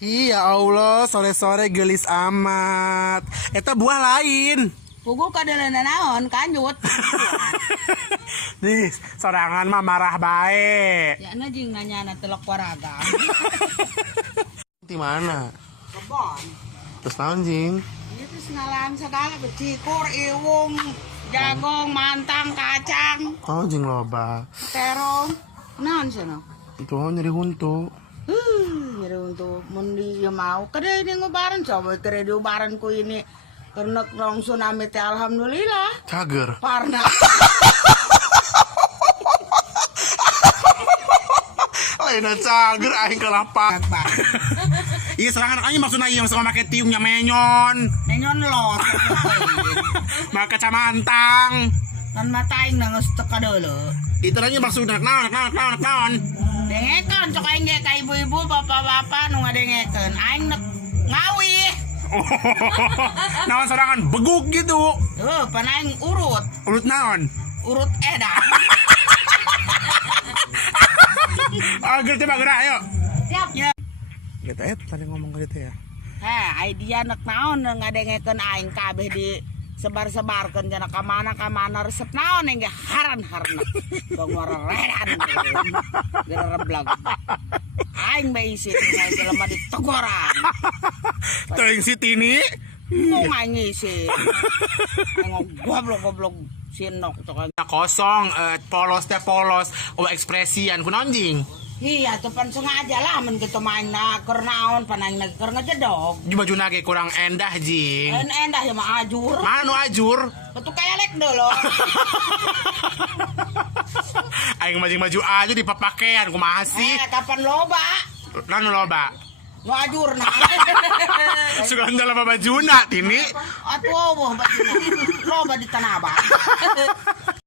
Iya Allah, sore-sore gelis amat. Eta buah lain. Pugu kadeleuna naon kanjut. Nih, sorangan mah marah bae. Ya na jeung nanyana telok waraga. Di mana? Kebon. Terus naon jing? Ieu teh ngalaan sagala cikur, iwung, jagong, mantang, kacang, Oh, jing loba. terong. Naon cenah? Itu nyeri huntu. Nyeri untuk mundi ya mau kada ini ngubaran coba kada diubaran ku ini karena rongsun amit ya alhamdulillah Cager. parna Lain cager aing kelapa. Iya serangan aja maksudnya iya sama make tiungnya menyon. nenyon lot Maka camantang. kan matain nangis teka dulu Itu aja maksudnya naon. dengekan cok aing ge ka ibu-ibu bapak-bapak nu ngadengekeun aing nek ngawi Naon serangan beguk gitu. pan aing urut Urut urut edan Agar coba gerak ayo. siap ya Gitu tadi ngomong gitu ya. idea nek naon ngadengekeun aing kabeh di sebar-sebarkeun jana ka mana resep naon engge haran-harna dong redan gereblag aing bae isi ngai jelema ditegoran Teuing si Tini. mau ngisi goblok sinok cok Kosong polos teh polos ekspresian kunaon jing. iya tuh pan sengaja lah men gitu main na keur naon pan aing keur ngejedog Baju nage kurang endah jing. endah ya mah ajur Mana nu ajur? betul kayak lek dulu Aing maju aja di papakaian kumaha sih? kapan loba Nanu loba. nu ajur na Sugan dalam bajuna Tini. atuh bajuna loba di tanah abang